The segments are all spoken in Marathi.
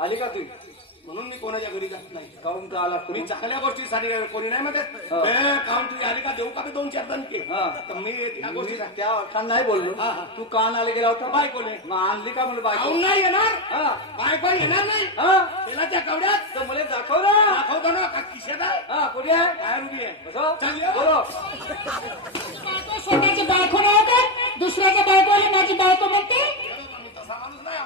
आली का तू? म्हणून मी कोणाच्या घरी जात नाही. काहून का आला? तुम्ही चांगल्या गोष्टीसाठी कोणी नाही म्हणते काहून तू आली का देऊ का मी 2-4 दणके. तर मी त्या गोष्टी त्या कान नाही बोललो. तू कान आले गेला होता बायकोने मग आणली का म्हणून बायको नाही येणार. बायको येणार नाही तेलाच्या कवड्यात तर मला दाखव ना. दाखवतो ना का खिशात आहे. कोणी आहे? काय उभी आहे? बोलो. स्वतःची बायको नाही का दुसऱ्याच्या बायकोला माझी बायको म्हणते. तसा माणूस नाही.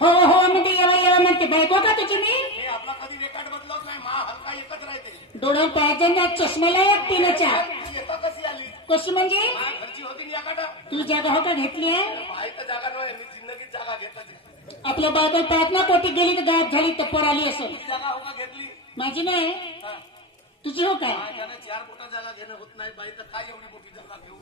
हो हो म्हणते येवा म्हणते बायको का तुझी मी आपला कधी रेकॉर्ड बदलत नाही. मा हलका एकच राहते. डोळ्यात पाहिजे ना चष्म्याला एक पिण्याच्या कशी आली कशी म्हणजे घरची होती याकडा तू जागा हो का घेतली आहे. माहित जागा नाही मी जिंदगीत जागा घेतच. आपल्या बायको पाहत ना कोटी गेली तर गायब झाली टप्पर आली असेल. जागा हो का घेतली माझी नाही तुझी हो काय. 4 फुटा जागा घेणं होत नाही. बाई तर काय एवढी मोठी जागा घेऊ.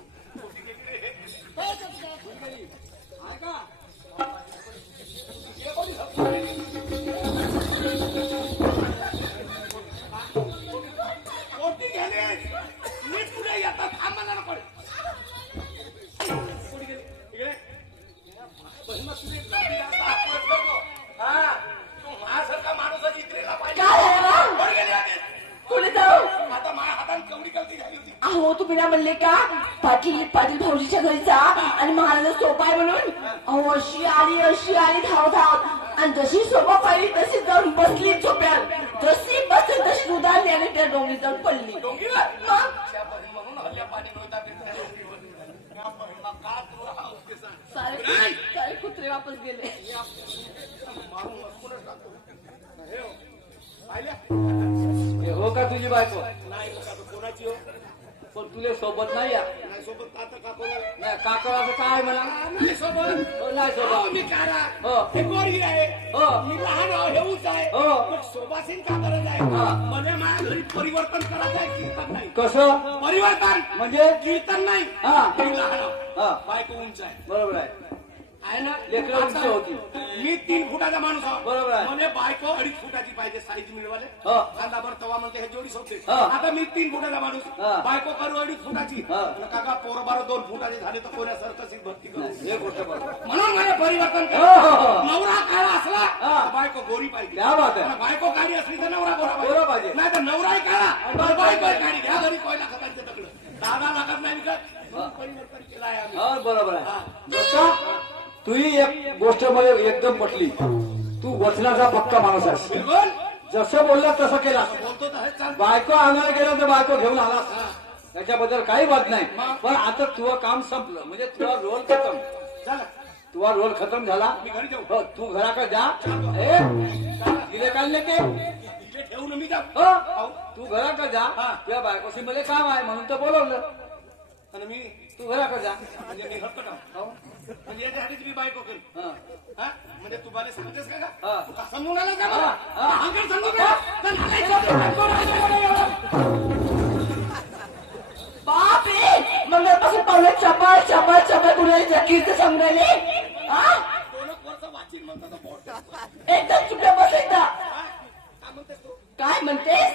नीट पुढे येतात आम्हाला पडे माझ्यासारखा माणूसाची इत्रेला पाहिजे. आता माझ्या हातात केवढी गलती झाली होती. अहो तुम्ही ना म्हणले का पाटील भाऊजीच्या घरी जा आणि महाराज सोपा आहे म्हणून. अहो अशी आली धाव आणि जशी सोपा पाहिली तशी जाऊन बसली झोप्यात. जशी बसली तशी उदारली आणि त्या डोंगरी जाऊन पडली. म्हणून हल्ल्या पाणी नव्हता. सारे कुत्रे वापस गेले. हो का तुझी बायको नाही कोणाची हो पण तुले सोबत नाही या नाही सोबत आता काकोला नाही काकडाचं काय म्हणा नाही सोबत नाही सोबत मी कारा हो. हे गोरी आहे हो. मी लहान आहे हेऊच आहे हो. पण सोबासीन का गरज आहे. म्हणजे माझ्या घरी परिवर्तन करायचं आहे. कीर्तन नाही कसं परिवर्तन म्हणजे कीर्तन नाही. मी लहान आहे बायको उंच आहे. बरोबर आहे ना लेकरं उंच होती. मी 3 फुटाचा माणूस आहे. बरोबर आहे. म्हणजे बायको 2.5 फुटाची पाहिजे साईज मिळवाले. कांदाभर तवा म्हणते हे जोडीच होते. हो. आता मी 3 फुटाचा माणूस बायको करू 2.5 फुटाची. काका पोरबार 2 फुटाचे झाले तर कोण्या सरकसी भरती करू. म्हणून मला परिवर्तन नवरा काळा असला बायको गोरी पाहिजे. क्या बात आहे. बायको काळी असली तर नवरा गोरा गोरा पाहिजे. नाही तर नवराही काळा बायको काळी. घ्या घरी कोयला खतायचं दगड 10 लाखात नाही विकत. परिवर्तन केलं आहे आम्ही. बरोबर आहे. तुही एक गोष्ट मला एकदम पटली. तू वचनाचा पक्का माणूस आहेस. बिलकुल जसं बोलला तसं केला. बोलतो तर हेच चालतं. बायको आणायला गेला तर बायको घेऊन आलास. त्याच्याबद्दल काही बात नाही. पण आता तुझं काम संपलं म्हणजे तुझा रोल खतम झालं. तुझा रोल खतम झाला. मी घरी जाऊ. हो तू घराकडे जा. तिथे काढले की इथे ठेवून मी जाऊ. हो तू घराकडे जा. तुझ्या बायकोशी मला काम आहे म्हणून तर बोलवलं. आणि मी तू घराकडे जा. म्हणजे मी हट्ट का म्हणजे याच्यासाठीच मी बायको केली. म्हणजे तू मला सांगतेस का तू का समजून आला का मला सांगू बाप रे मंगळपासून पावलं चपळ चपळ चपळ कुणाला कीर्त सांगून राहिले. वाचिन म्हणतात एकदम चुक्या बस एकदा. काय म्हणतेस तू काय म्हणतेस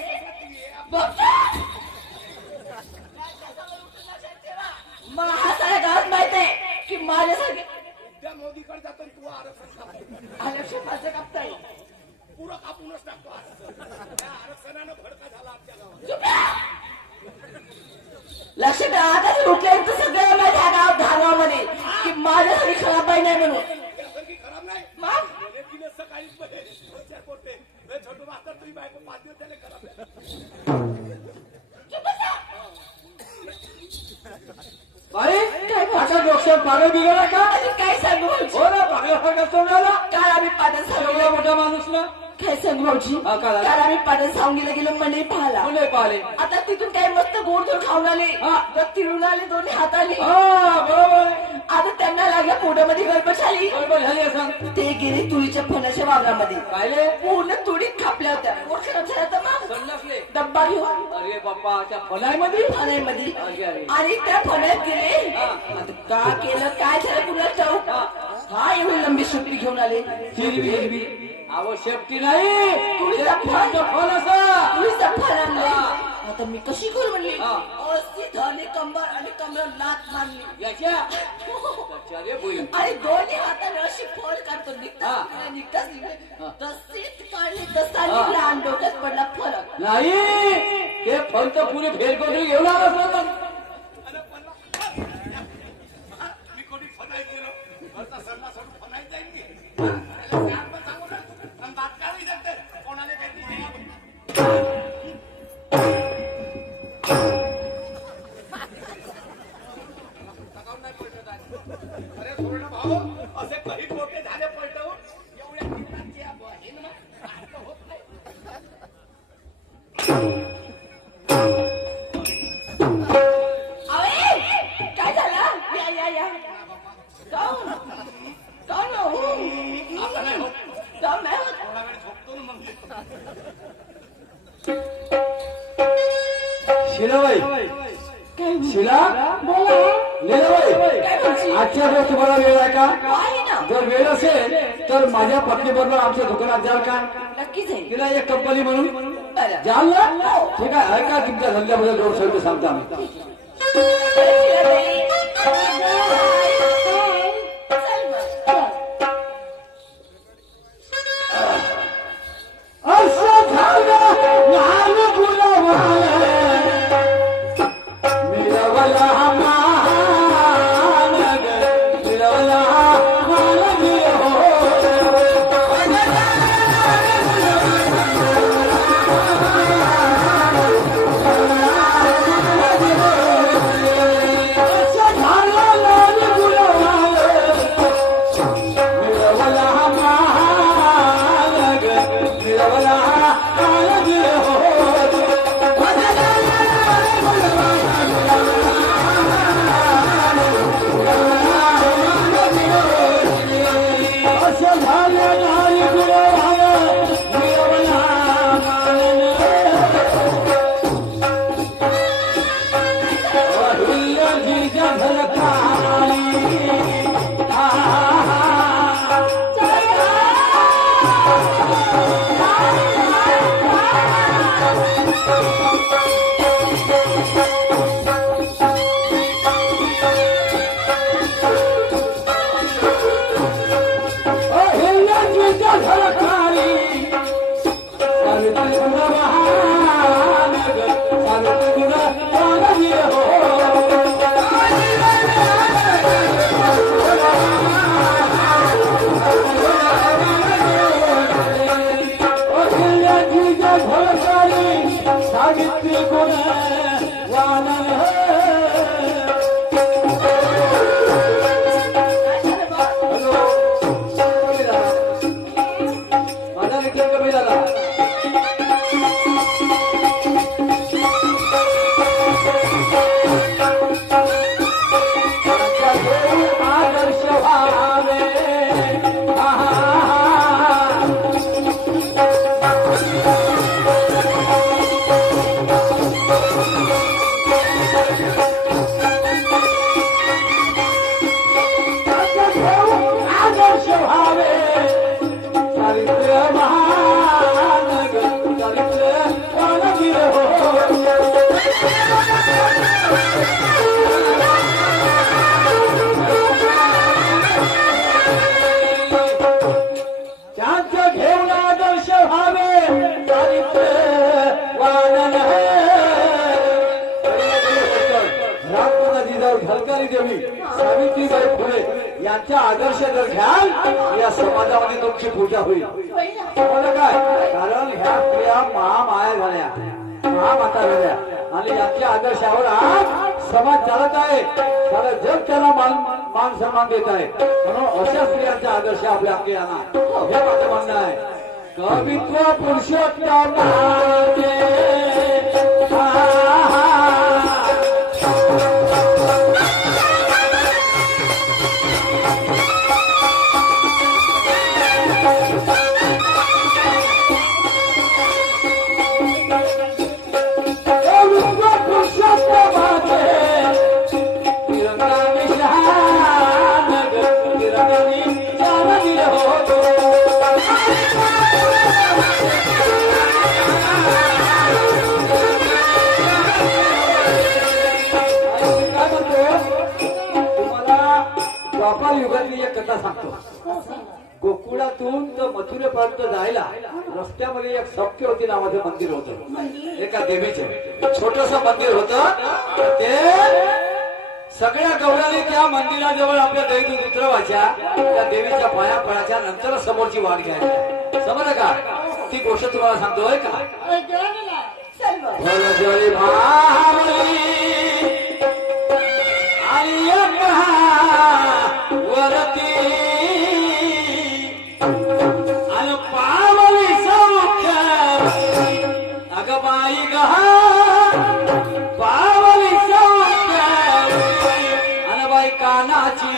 मग हा साऱ्या गावात माहित आहे की माझ्यासारखे त्या मोदीकडे जातो तू आरक्षण आरक्षण माझं कापता येईल. पुरं कापूनच टाकतो. त्या आरक्षणानं भडका झाला आमच्या गावात. लक्षात आता लुटल्यानंतर सगळ्यांना माहिती आहे गावात धारामध्ये की माझ्यासाठी खराब बाई नाही म्हणून. खराब नाही मग सकाळी पोटे छोटू मास्तर तुझी बायको 5 दिवस त्याने खराब बाई आता डोक्यात पागल बिघडला का. काय सांगू भाऊजी. हो ना पागल तोंडाला काल आम्ही पाटण एवढ्या मोठ्या माणूस ना काय सांगू भाऊजी. काल आम्ही पाटण सांगलीला गेलो मंडळी पाहाला. मुले पाहिले. आता तिथून काही मस्त गोड धोड खाऊन आले. तिरून आले दोन्ही हाताले. बरोबर. आता त्यांना लागल्या पोटामध्ये गडबड झाली. बरोबर झाली असं. ते गेले तुरीच्या फणाच्या वावरामध्ये. पाहिले पूर्ण तुरी कुडीत खापल्या होत्या पोट खराब झालं तर मग संडासले डब्बा घेऊन अरे बाप्पा त्या फनाईमध्ये फण्यामध्ये अरे अरे आणि त्या फण्यात गेले आता का केलं काय झालं तुला ठाऊक हा एवढी लंबी सुट्टी घेऊन आले हिरवी आवश्यकती नाही तुळीचा फण फल असा तुळीचा फण आणले आता मी कशी करू म्हणली हा. अवस्थित आणि कंबर आणि कमर लात मारली याच्या त्याच्या रे बोल आणि दोन्ही हाताने अशी फोड काढतो हा. निघताच निघले तशीच काढली तसा निघला आणि डोक्यात पडला फरक नाही ते फल तर पुरे फेरकोटरी घेऊन आला असं मी कोणी फनाई गेलो वरचा सरला सोडून फनाई जाईल की सांगू ना आणि बात काय विचारते कोणाला काही अरे सोडणं भाऊ असे काही मोठे झाले पलटवून एवढ्या किल्लांची बहीण मग असं होत नाही अरे काय झालं या या या जाऊ असं नाही होत जाऊ नाही होत. थोडा वेळ झोपतो ना मग शिलाबाई शिला बोला लीलाबाई काय म्हणशील? आजच्या दिवस तुम्हाला वेळ आहे का आहे ना जर वेळ असेल तर माझ्या पत्नीबरोबर आमच्या दुकानात जाल का नक्कीच आहे तिला एक कंपनी म्हणून बरं. जाल ना ठीक आहे ऐका तुमच्या धंद्याबद्दल दोन शब्द सांगता आम्ही चल मग. असं झालं लहान गुलाबाला मिळवला मान ग, मिळवला मान ग, असं झालं लहान गुलाबाला मिळवला मान ग, मिळवला मान ग, असं झालं नाही गुलाबाला मिळवला मान अहिल्याजीच्या झलकाली अहिल्याजीच्या झलकाली सावित्री गुण महान ग, सावित्री गुण महान हो अहिल्याजीच्या झलकाली सावित्री गुण वानन माझा निकल कमी झाला आदर्श भावे आदर्श भावे चारित्र्य महान ग, चारित्र्य वानगीर हो त्यांचं घेऊन आदर्श व्हावे चारित्र्य वानन जिजाऊ झलकारी देवी सावित्रीबाई फुले यांच्या आदर्श जर घ्याल या समाजामध्ये तुमची पूजा होईल होय ना. तुम्हाला काय कारण ह्या स्त्रिया महामाया झाल्या महामाता झाल्या आणि यांच्या आदर्शावर आज समाज चालत आहे सारं जग त्याला मान सन्मान देत आहे म्हणून अशा स्त्रियांचा आदर्श आपल्या आपल्याला हे माझं म्हणणं आहे कवित्व पुरुषोत्तम द्वापार युगातली एक कथा सांगतो. हो सांगा. गोकुळातून तर मथुरेपर्यंत जायला रस्त्यामध्ये एक सप्तवती नावाचं मंदिर होतं. एका देवीचं छोटस मंदिर होतं. ते सगळ्या गौरांनी त्या मंदिराजवळ आपल्या दैदूत उतरवायच्या, त्या देवीच्या पाया पडायच्या, नंतर समोरची वाट घ्यायची. समजलं का? ती गोष्ट तुम्हाला सांगतोय का? ओय, देवाला. सर्व जय महाबली आणि एक वरती आणि पावली सौख्य अगबाई गहा पावली सौख्य अनबाई कानाची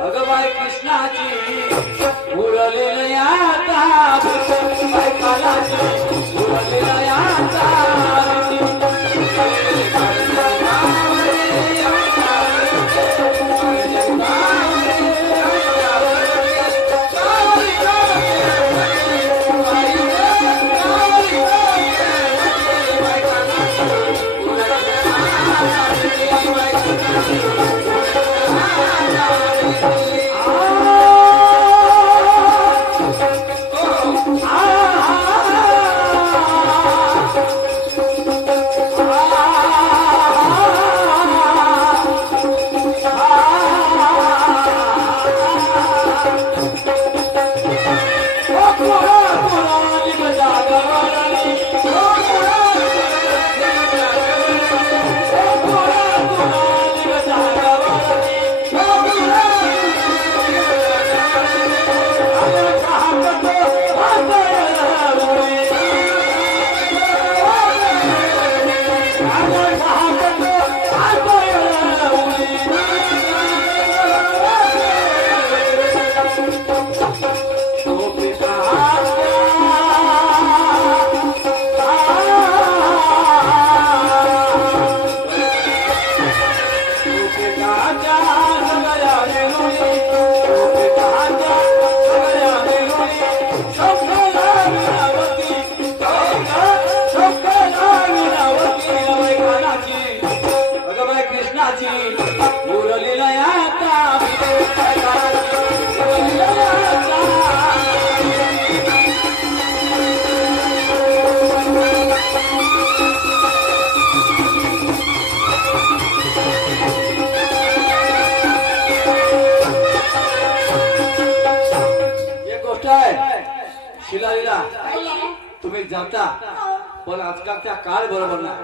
अगबाई कृष्णाची उरलेली आता बाई कानाची उरलेली आता शिलाईला तुम्ही जाता, पण आजकालचा काळ बरोबर नाही.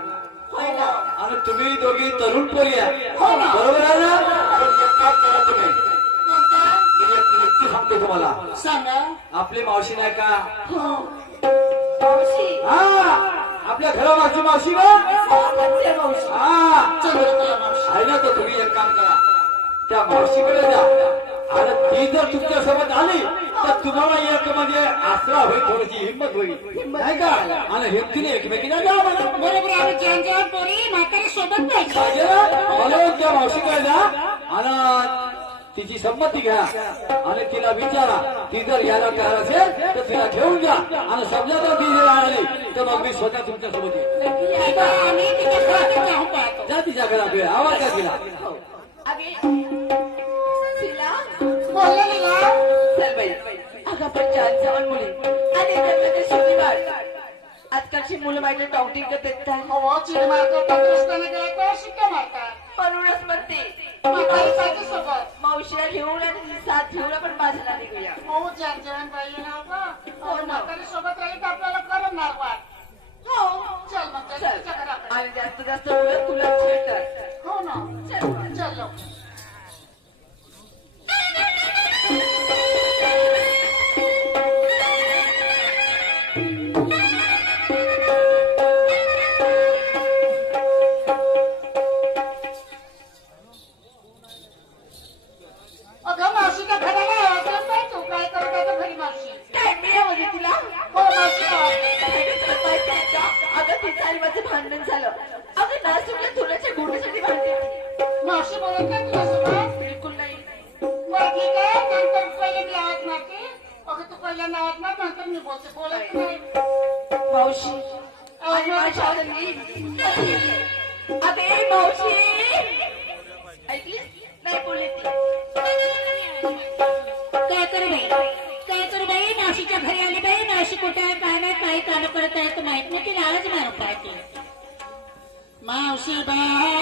आणि तुम्ही दोघी तरुण पोरी आहे, बरोबर आहे ना? पण एक काम करा तुम्ही, मी एक युक्ती सांगतो तुम्हाला. सांगा. आपली मावशी नाही का? मावशी हा, आपल्या घरामागची मावशी ना? मावशी हा, चंद्रकला मावशी. आहे ना? तर तुम्ही एक काम करा, त्या मावशीकडे जा. आणि ती जर तुमच्या सोबत आली तर तुम्हाला एक म्हणजे आसरा होईल, थोडीशी हिंमत होईल, नाही का? आणि हिमतीने एकमेकीला जा मला. बरोबर. आम्ही ज्यांच्या पोरी म्हातारी सोबत पाहिजे. पाहिजे ना? म्हणून त्या मावशीकडे जा आणि तिची संमती घ्या आणि तिला विचारा. ती जर यायला तयार असेल तर तिला घेऊन जा. आणि समजा जर ती जर आली तर मग मी स्वतः तुमच्या सोबत येईल. आम्ही तिच्या घरात जाऊन पाहतो. जा तिच्या घरात वेळ आवाज द्या तिला. तिला बोलले ना. चल बाई, अगं आपण छान जवान मुली आणि त्यामध्ये सुनी वाढ. आजकालची मुलं माझ्या टॉकटिंग करतात. हो, चिड मारतो. रस्त्याने गेला तर शिक्का मारतात. म्हणूनच म्हणते म्हातारी सारखी सोबत. मावशीला घेऊन आणि साथ घेऊन आपण बाजूला निघूया. हो, ज्यांच्या पाहिजे ना गं. म्हातारी सोबत राहील तर आपल्याला करणार वाट. हो चल मग चल. त्याच्या घराकडे. आणि जास्त जास्त वेळ तुला छेडतात. हो ना. चल चल लवकर. अगं मावशी का घराला आवाज नाही. तू काय करत आहे गं घरी मावशी? काय मिळावं तिला? हो मावशी आवाज. तुला माहिती आहे का? अगं तिचं आणि माझं भांडण झालं. अगं नाशिकला तुलाच्या गुढीसाठी भांडते. मावशी बोलत नाही तुझ्यासोबत? बिलकुल नाही. बरं ठीक आहे. नंतर पहिले मी आवाज मारते. अगं तू पहिल्यांदा आवाज मार, नंतर मी बोलते. बोलत नाही. मावशी आणि माझ्या आनंदी. अगे मावशी ऐकलीस? नाही बोलली ती. रे